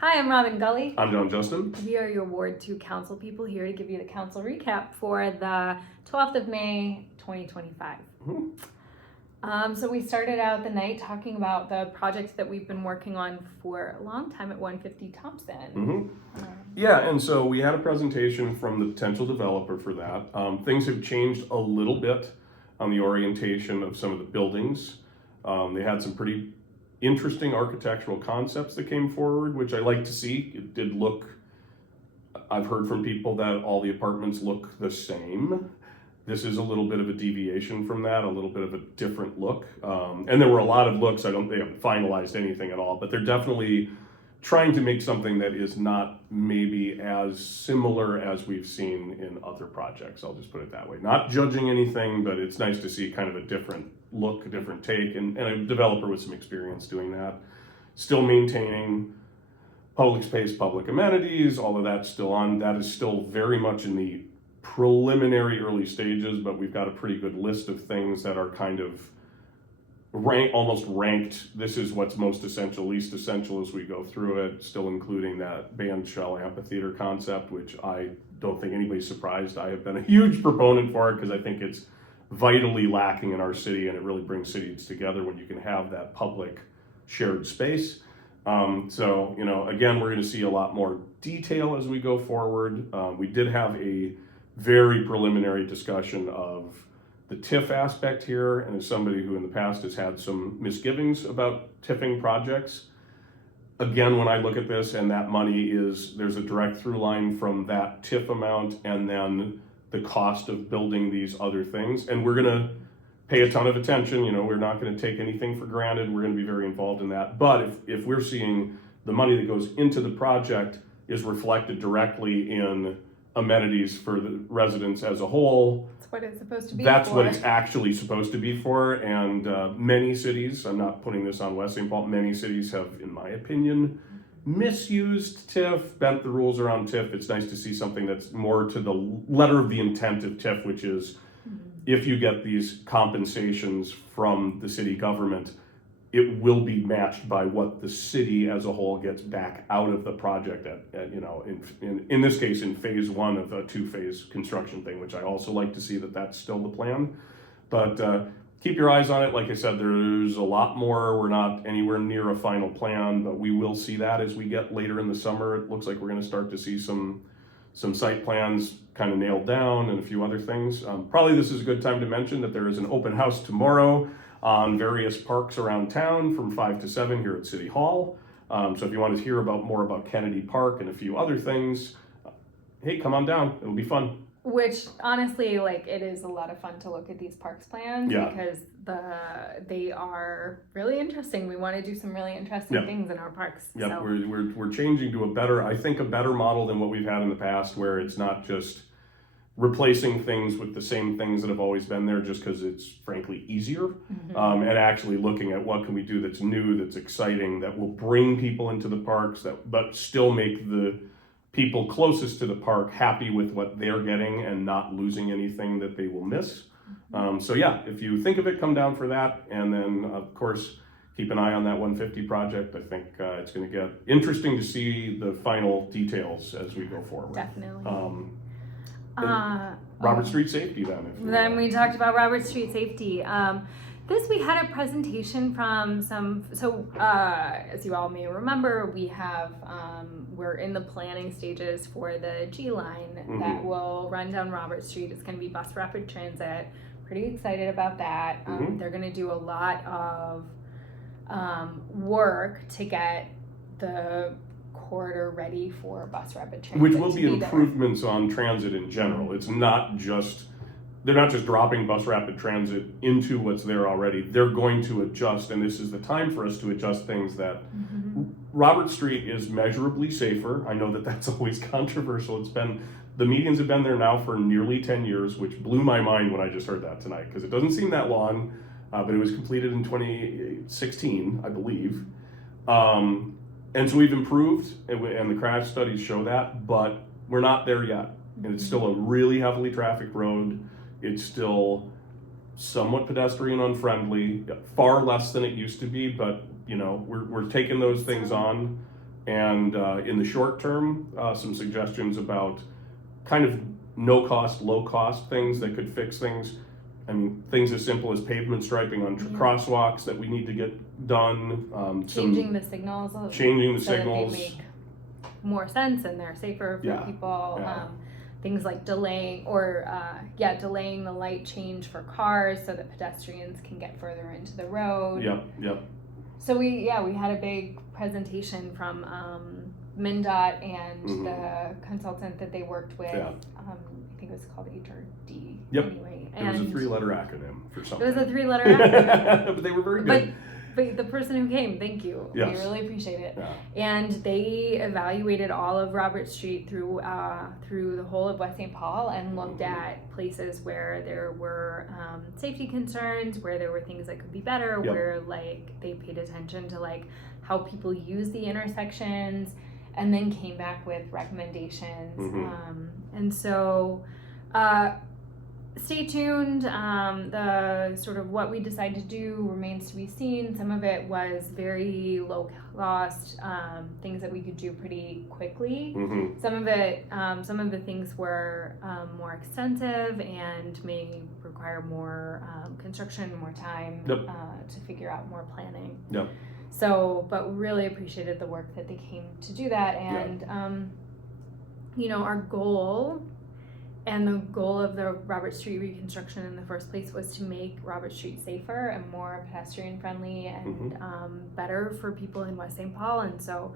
Hi, I'm Robin Gully. I'm John Justin. We are your Ward 2 council people here to give you the council recap for the 12th of May, 2025. So we started out the night talking about the projects that we've been working on for a long time at 150 Thompson. Yeah, and so we had a presentation from the potential developer for that. Things have changed a little bit on the orientation of some of the buildings. They had some pretty interesting architectural concepts that came forward, which I like to see. It did look, I've heard from people that all the apartments look the same. This is a little bit of a deviation from that, a little bit of a different look. And there were a lot of looks, they haven't finalized anything at all, but they're definitely trying to make something that is not maybe as similar as we've seen in other projects. I'll just put it that way. Not judging anything, but it's nice to see kind of a different look, a different take, and a developer with some experience doing that. Still maintaining public space, public amenities, all of that's still on. That is still very much in the preliminary early stages, but we've got a pretty good list of things that are kind of almost ranked. This is what's most essential, least essential as we go through it, still including that band shell amphitheater concept, which I don't think anybody's surprised. I have been a huge proponent for it because I think it's vitally lacking in our city, and it really brings cities together when you can have that public shared space. So, again, we're going to see a lot more detail as we go forward. We did have a very preliminary discussion of the TIF aspect here, and as somebody who in the past has had some misgivings about TIFing projects, again, when I look at this and that money there's a direct through line from that TIF amount and then the cost of building these other things, and we're gonna pay a ton of attention. We're not gonna take anything for granted. We're gonna be very involved in that. But if we're seeing the money that goes into the project is reflected directly in amenities for the residents as a whole, That's what it's supposed to be that's for. what it's actually supposed to be for. And many cities, I'm not putting this on West St. Paul, many cities have, in my opinion, misused TIF, bent the rules around TIF. It's nice to see something that's more to the letter of the intent of TIF, which is if you get these compensations from the city government, it will be matched by what the city as a whole gets back out of the project in this case, in phase one of a two-phase construction thing, which I also like to see that that's still the plan. But keep your eyes on it. Like I said, there's a lot more. We're not anywhere near a final plan, but we will see that as we get later in the summer. It looks like we're going to start to see some site plans kind of nailed down and a few other things. Probably this is a good time to mention that there is an open house tomorrow on various parks around town from 5 to 7 here at City Hall. So if you want to hear more about Kennedy Park and a few other things, hey, come on down. It'll be fun. Which honestly, it is a lot of fun to look at these parks plans because they are really interesting. We want to do some really interesting things in our parks. Yep, so. we're changing to a better model than what we've had in the past, where it's not just replacing things with the same things that have always been there just because it's frankly easier, and actually looking at what can we do that's new, that's exciting, that will bring people into the parks, but still make the people closest to the park happy with what they're getting and not losing anything that they will miss. So yeah, if you think of it, come down for that, and then of course keep an eye on that 150 project. I think it's going to get interesting to see the final details as we go forward. Definitely. Robert Street safety then. We talked about Robert Street safety. We had a presentation from as you all may remember, we're in the planning stages for the G line that will run down Robert Street. It's going to be bus rapid transit. Pretty excited about that. They're going to do a lot of work to get the corridor ready for bus rapid transit, which will be improvements on transit in general. It's not just, they're not just dropping bus rapid transit into what's there already. They're going to adjust, and this is the time for us to adjust things that Robert Street is measurably safer. I know that that's always controversial. The medians have been there now for nearly 10 years, which blew my mind when I just heard that tonight, because it doesn't seem that long, but it was completed in 2016, I believe. And so we've improved, and the crash studies show that, but we're not there yet. And it's still a really heavily trafficked road. It's still somewhat pedestrian unfriendly, far less than it used to be, but we're taking those things on. And in the short term, some suggestions about kind of no cost, low cost things that could fix things. I mean, things as simple as pavement striping on crosswalks that we need to get done. Changing the signals. Changing the so signals. That they make more sense and they're safer for people. Yeah. Things like delaying the light change for cars so that pedestrians can get further into the road. Yep. So we had a big presentation from MnDOT and the consultant that they worked with. Yeah. I think it was called HRD. Yep. Anyway, It was a 3-letter acronym for something. It was a 3-letter acronym. But they were very good. But the person who came, thank you. Yes. We really appreciate it. Yeah. And they evaluated all of Robert Street through the whole of West St. Paul and looked at places where there were safety concerns, where there were things that could be better, where like they paid attention to like how people use the intersections, and then came back with recommendations. And so stay tuned. The sort of what we decide to do remains to be seen. Some of it was very low cost, things that we could do pretty quickly. Some of the things were more extensive and may require more construction, more time to figure out more planning. So, but really appreciated the work that they came to do that. And, our goal and the goal of the Robert Street reconstruction in the first place was to make Robert Street safer and more pedestrian friendly and better for people in West St. Paul. And so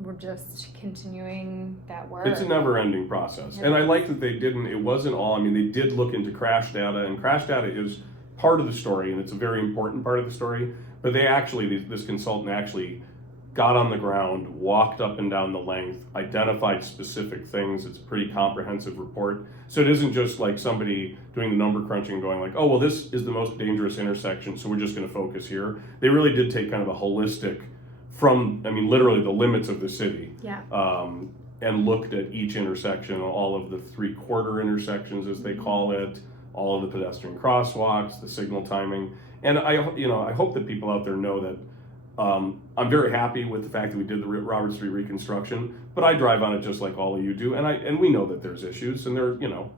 we're just continuing that work. It's a never ending process. And I like that it wasn't all, they did look into crash data, and crash data is part of the story, and it's a very important part of the story. But this consultant actually got on the ground, walked up and down the length, identified specific things. It's a pretty comprehensive report. So it isn't just like somebody doing the number crunching and going like, oh, well, this is the most dangerous intersection, so we're just going to focus here. They really did take kind of a holistic literally the limits of the city. And looked at each intersection, all of the 3/4 intersections, as they call it, all of the pedestrian crosswalks, the signal timing. And I hope that people out there know that I'm very happy with the fact that we did the Robert Street reconstruction, but I drive on it just like all of you do, and we know that there's issues, and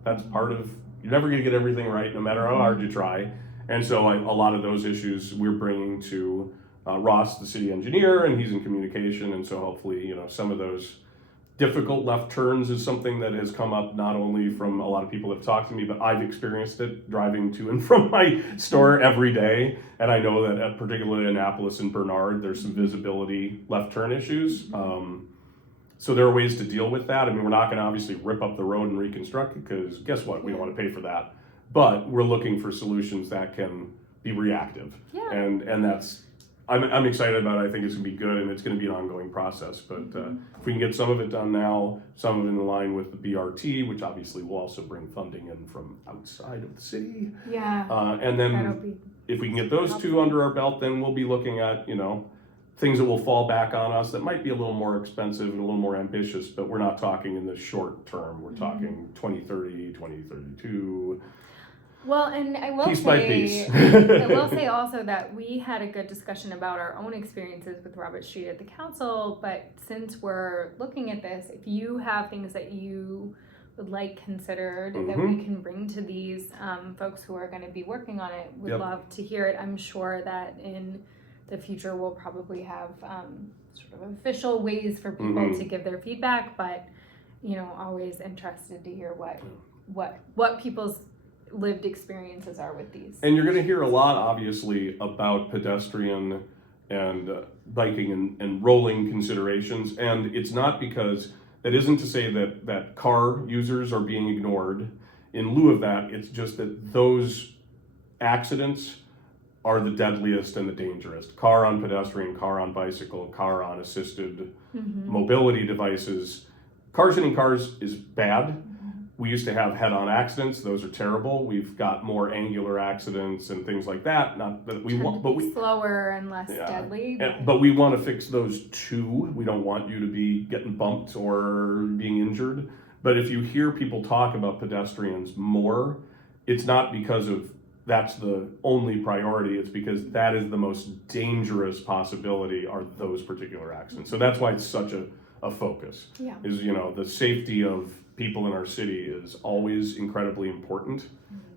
that's part of, you're never going to get everything right, no matter how hard you try. And so a lot of those issues we're bringing to Ross, the city engineer, and he's in communication, and so hopefully, some of those difficult left turns is something that has come up not only from a lot of people that have talked to me, but I've experienced it driving to and from my store every day. And I know that particularly in Annapolis and Bernard, there's some visibility left turn issues. So there are ways to deal with that. We're not going to obviously rip up the road and reconstruct it, because guess what? We don't want to pay for that. But we're looking for solutions that can be reactive. And that's, I'm excited about it. I think it's going to be good, and it's going to be an ongoing process. But if we can get some of it done now, some of it in line with the BRT, which obviously will also bring funding in from outside of the city. And then if we can get those two under our belt, then we'll be looking at, things that will fall back on us that might be a little more expensive and a little more ambitious, but we're not talking in the short term. We're talking 2030, 2032. Well, and I will piece by piece. I will say also that we had a good discussion about our own experiences with Robert Street at the council, but since we're looking at this, if you have things that you would like considered that we can bring to these folks who are going to be working on it, we'd love to hear it. I'm sure that in the future we'll probably have sort of official ways for people to give their feedback, but always interested to hear what people's lived experiences are with these. And you're going to hear a lot, obviously, about pedestrian and biking and rolling considerations. And it's not because, that isn't to say that car users are being ignored. In lieu of that, it's just that those accidents are the deadliest and the dangerous. Car on pedestrian, car on bicycle, car on assisted mobility devices. Cars hitting cars is bad. We used to have head-on accidents; those are terrible. We've got more angular accidents and things like that. Not that we want, but we slower and less deadly. But we want to fix those too. We don't want you to be getting bumped or being injured. But if you hear people talk about pedestrians more, it's not because of that's the only priority. It's because that is the most dangerous possibility, are those particular accidents. So that's why it's such a focus. Yeah. Is, the safety of people in our city is always incredibly important.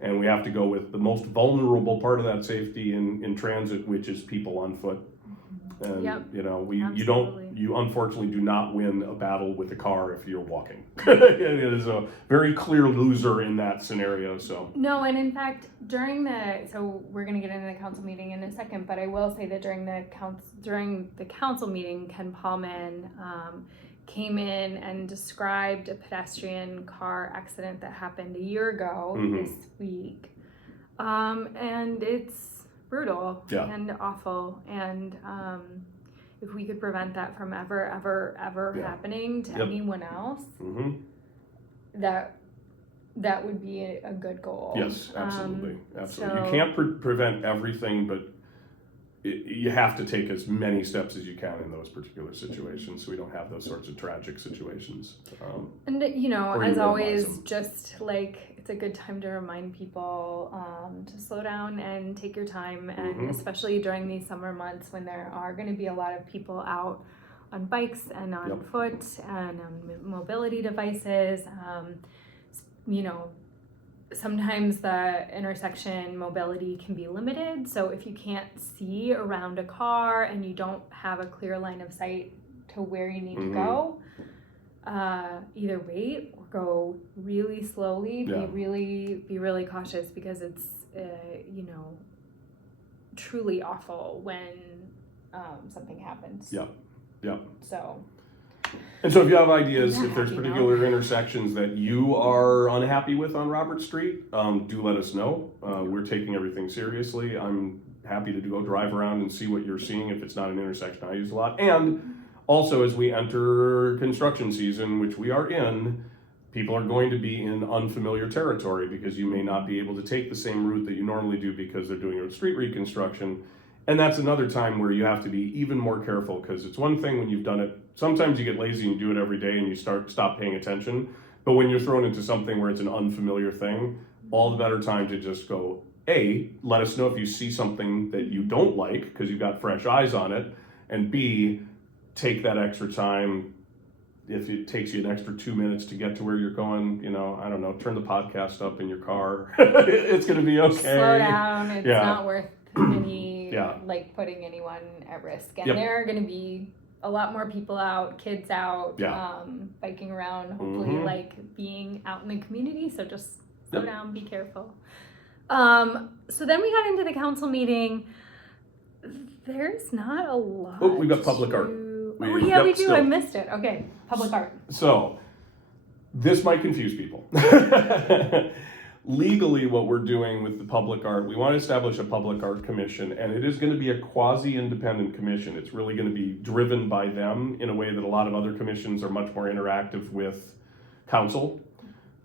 And we have to go with the most vulnerable part of that safety in transit, which is people on foot. And Yep. you unfortunately do not win a battle with a car if you're walking. It is a very clear loser in that scenario. So No, and in fact, so we're going to get into the council meeting in a second, but I will say that during the council meeting, Ken Paulman came in and described a pedestrian car accident that happened a year ago this week, and it's brutal and awful, and if we could prevent that from ever happening to anyone else, that would be a good goal. Yes, absolutely. So, you can't prevent everything, but you have to take as many steps as you can in those particular situations, so we don't have those sorts of tragic situations. And or as you always, minimize them. just like it's a good time to remind people to slow down and take your time, and especially during these summer months when there are going to be a lot of people out on bikes and on foot and on mobility devices. Sometimes the intersection mobility can be limited, so if you can't see around a car and you don't have a clear line of sight to where you need to go, either wait or go really slowly. Be really cautious, because it's truly awful when something happens. So. And so if you have ideas, if there's particular intersections that you are unhappy with on Robert Street, do let us know. We're taking everything seriously. I'm happy to go drive around and see what you're seeing if it's not an intersection I use a lot. And also, as we enter construction season, which we are in, people are going to be in unfamiliar territory, because you may not be able to take the same route that you normally do because they're doing a street reconstruction. And that's another time where you have to be even more careful, because it's one thing when you've done it. Sometimes you get lazy and do it every day and you stop paying attention. But when you're thrown into something where it's an unfamiliar thing, all the better time to just go, A, let us know if you see something that you don't like, because you've got fresh eyes on it. And B, take that extra time. If it takes you an extra 2 minutes to get to where you're going, I don't know, turn the podcast up in your car. It's going to be okay. Slow down. It's not worth putting anyone at risk. And there are going to be a lot more people out, kids out, biking around, hopefully being out in the community. So just slow down, be careful. So then we got into the council meeting. There's not a lot. Oh, we got public art. We do. Still. I missed it. Okay, public art. So this might confuse people. Legally, what we're doing with the public art, we want to establish a public art commission, and it is going to be a quasi-independent commission. It's really going to be driven by them in a way that a lot of other commissions are much more interactive with council.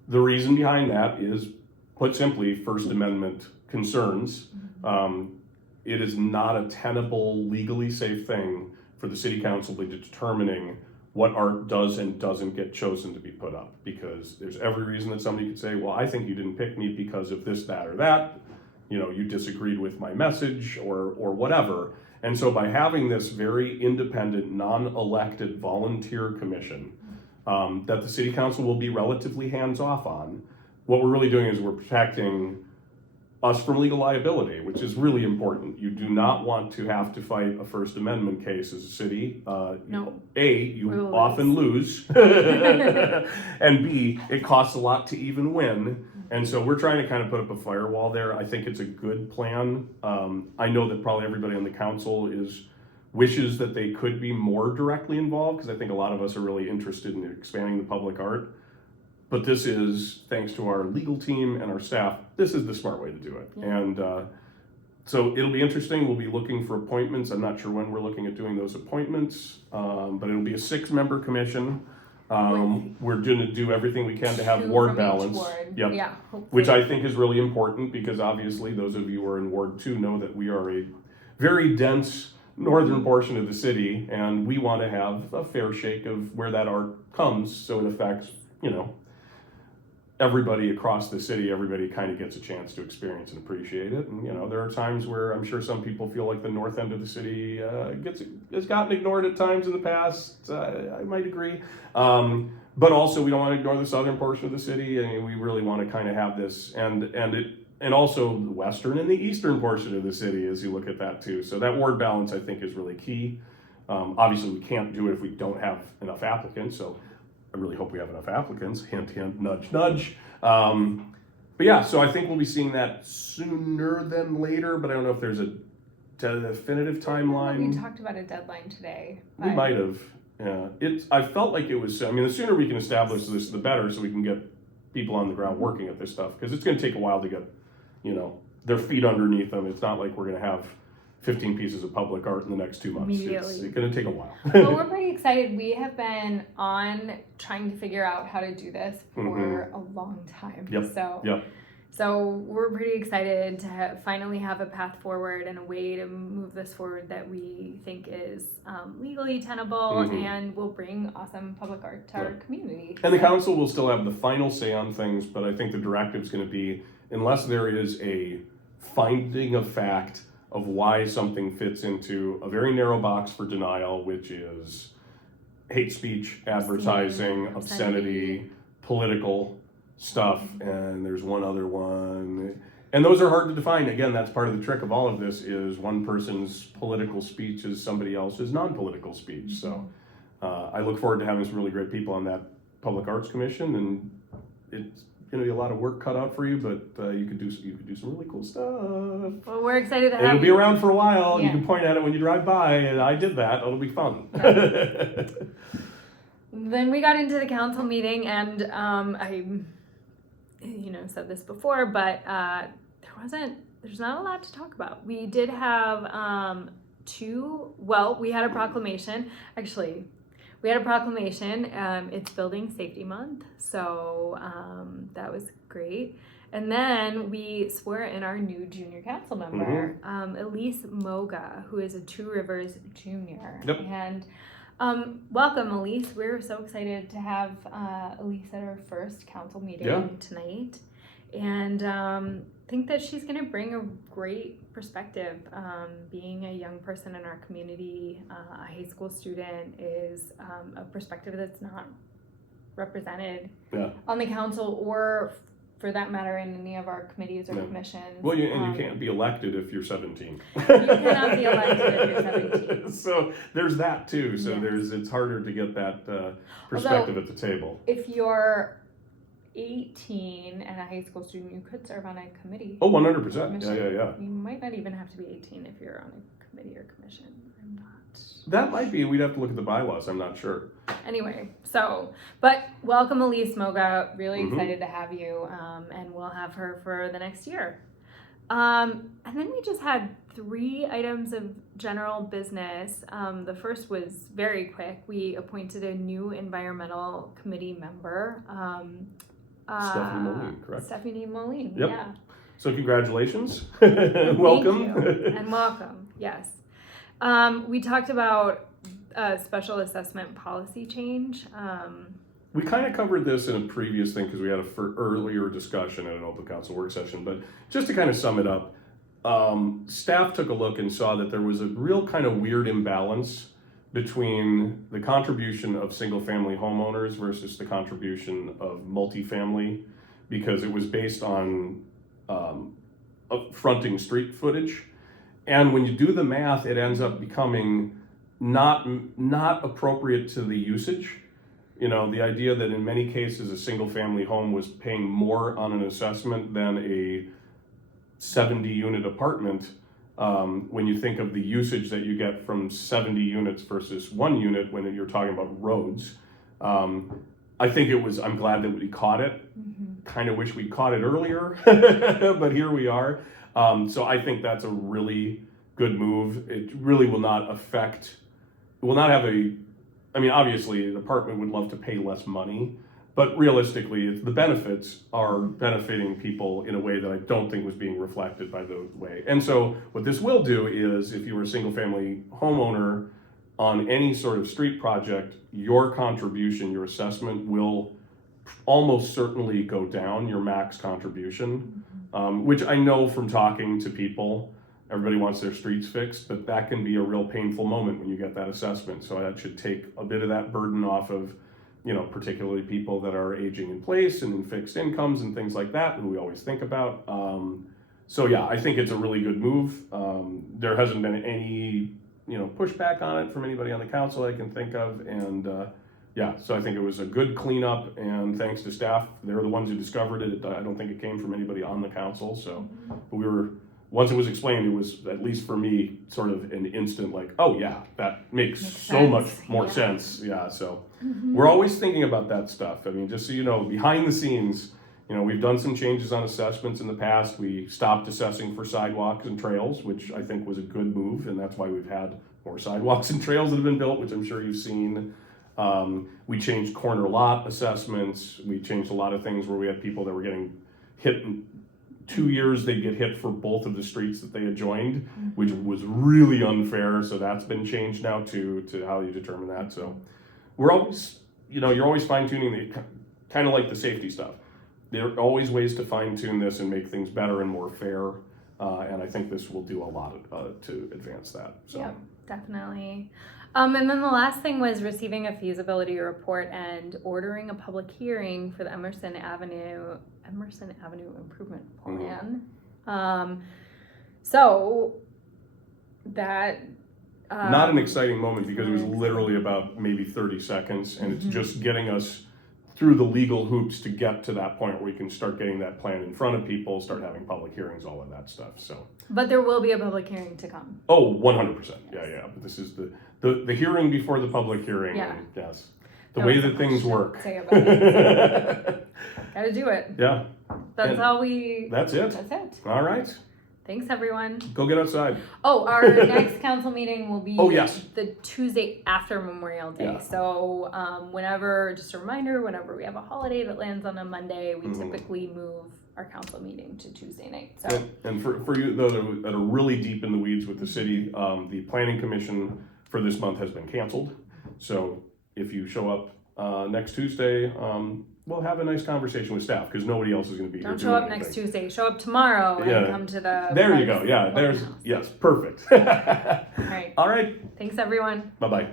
The reason behind that is, put simply, First Amendment concerns. It is not a tenable, legally safe thing for the city council to be determining what art does and doesn't get chosen to be put up, because there's every reason that somebody could say, well, I think you didn't pick me because of this, that, or that. You disagreed with my message or whatever. And so by having this very independent, non-elected volunteer commission that the city council will be relatively hands-off on, what we're really doing is we're protecting us from legal liability, which is really important. You do not want to have to fight a First Amendment case as a city. No. A, you often lose, and B, it costs a lot to even win. And so we're trying to kind of put up a firewall there. I think it's a good plan. I know that probably everybody on the council wishes that they could be more directly involved, because I think a lot of us are really interested in expanding the public art. But this is, thanks to our legal team and our staff, this is the smart way to do it. Yeah. And so it'll be interesting. We'll be looking for appointments. I'm not sure when we're looking at doing those appointments, but it'll be a 6-member commission. We're going to do everything we can to have ward balance. Yep. Yeah, which I think is really important, because obviously those of you who are in Ward 2 know that we are a very dense northern portion of the city, and we want to have a fair shake of where that art comes, so it affects, everybody across the city, everybody kind of gets a chance to experience and appreciate it. And, there are times where I'm sure some people feel like the north end of the city has gotten ignored at times in the past. I might agree. But also we don't want to ignore the southern portion of the city. I mean, we really want to kind of have this and also the western and the eastern portion of the city as you look at that too. So that ward balance I think is really key. Obviously we can't do it if we don't have enough applicants. So I really hope we have enough applicants. Hint, hint, nudge, nudge. But yeah, so I think we'll be seeing that sooner than later, but I don't know if there's a definitive timeline. We talked about a deadline today. We might have. Yeah, I felt like it was. I mean, the sooner we can establish this, the better, so we can get people on the ground working at this stuff. Because it's going to take a while to get, their feet underneath them. It's not like we're going to have 15 pieces of public art in the next 2 months. It's going to take a while. Well, we're pretty excited. We have been on trying to figure out how to do this for a long time. Yep. So we're pretty excited to finally have a path forward and a way to move this forward that we think is legally tenable and will bring awesome public art to our community. And the council will still have the final say on things, but I think the directive is going to be, unless there is a finding of fact of why something fits into a very narrow box for denial, which is hate speech, advertising, obscenity, political stuff, and there's one other one. And those are hard to define. Again, that's part of the trick of all of this is one person's political speech is somebody else's non-political speech. So I look forward to having some really great people on that Public Arts Commission, and it's going to be a lot of work cut out for you, but you could do some really cool stuff. Well, we're excited to have It'll be around for a while. Yeah. You can point at it when you drive by, and I did that. It'll be fun. Yeah. Then we got into the council meeting, and I said this before, but there's not a lot to talk about. We did have we had a proclamation. Actually, we had a proclamation. It's Building Safety Month, so that was great. And then we swore in our new junior council member, Elise Moga, who is a Two Rivers junior. Yep. And welcome, Elise. We're so excited to have Elise at our first council meeting tonight. And think that she's going to bring a great perspective. Being a young person in our community, a high school student, is a perspective that's not represented on the council or, for that matter, in any of our committees or commissions. Well, you can't be elected if you're 17. You cannot be elected if you're 17. So there's that too. So it's harder to get that perspective at the table. If you're 18 and a high school student, you could serve on a committee. Oh, 100%. Yeah. You might not even have to be 18 if you're on a committee or commission. I'm not. That might be. We'd have to look at the bylaws. I'm not sure. Anyway, but welcome, Elise Moga. Really excited to have you, and we'll have her for the next year. And then we just had 3 items of general business. The first was very quick. We appointed a new environmental committee member. Stephanie Moline, correct? Stephanie Moline, yep. Yeah. So congratulations. Welcome. Thank you. And welcome, yes. We talked about special assessment policy change. We kind of covered this in a previous thing because we had earlier discussion at an open council work session, but just to kind of sum it up, staff took a look and saw that there was a real kind of weird imbalance between the contribution of single-family homeowners versus the contribution of multifamily, because it was based on fronting street footage. And when you do the math, it ends up becoming not appropriate to the usage. The idea that in many cases a single-family home was paying more on an assessment than a 70-unit apartment. When you think of the usage that you get from 70 units versus 1 unit when you're talking about roads, I think I'm glad that we caught it. Kind of wish we caught it earlier, but here we are. So I think that's a really good move. It really will not obviously the department would love to pay less money, but realistically, the benefits are benefiting people in a way that I don't think was being reflected by the way. And so what this will do is, if you were a single family homeowner on any sort of street project, your contribution, your assessment will almost certainly go down your max contribution, which I know from talking to people, everybody wants their streets fixed, but that can be a real painful moment when you get that assessment. So that should take a bit of that burden off of, particularly people that are aging in place and in fixed incomes and things like that, who we always think about. So yeah, I think it's a really good move. There hasn't been any, pushback on it from anybody on the council I can think of, and yeah, so I think it was a good cleanup, and thanks to staff, they were the ones who discovered it. I don't think it came from anybody on the council, so, but once it was explained, it was, at least for me, sort of an instant like, oh yeah, that makes so sense. much more sense, yeah, so. We're always thinking about that stuff. I mean, just so you know, behind the scenes, we've done some changes on assessments in the past. We stopped assessing for sidewalks and trails, which I think was a good move, and that's why we've had more sidewalks and trails that have been built, which I'm sure you've seen. We changed corner lot assessments. We changed a lot of things where we had people that were getting hit in 2 years, they'd get hit for both of the streets that they had joined, which was really unfair. So that's been changed now to how you determine that. So we're always, you're always fine tuning, kind of like the safety stuff. There are always ways to fine tune this and make things better and more fair. And I think this will do a lot to advance that. So. Yeah, definitely. And then the last thing was receiving a feasibility report and ordering a public hearing for the Emerson Avenue Improvement Plan. So that not an exciting moment because it was literally about maybe 30 seconds, and it's just getting us through the legal hoops to get to that point where we can start getting that plan in front of people, start having public hearings, all of that stuff. So. But there will be a public hearing to come. Oh, 100%. Yeah. But this is the hearing before the public hearing. Yeah. And yes. The way that things work. Say about it. Gotta do it. Yeah. That's all we. That's it. That's it. All right. Thanks, everyone. Go get outside. Oh, our next council meeting will be the Tuesday after Memorial Day. Yeah. So just a reminder, whenever we have a holiday that lands on a Monday, we typically move our council meeting to Tuesday night. So. And for you, though, that are really deep in the weeds with the city, the planning commission for this month has been canceled. So if you show up next Tuesday, we'll have a nice conversation with staff because nobody else is going to be here. Don't show up next Tuesday. Show up tomorrow and come to the. There you go. Yeah, yes, perfect. All right. All right. Thanks, everyone. Bye-bye.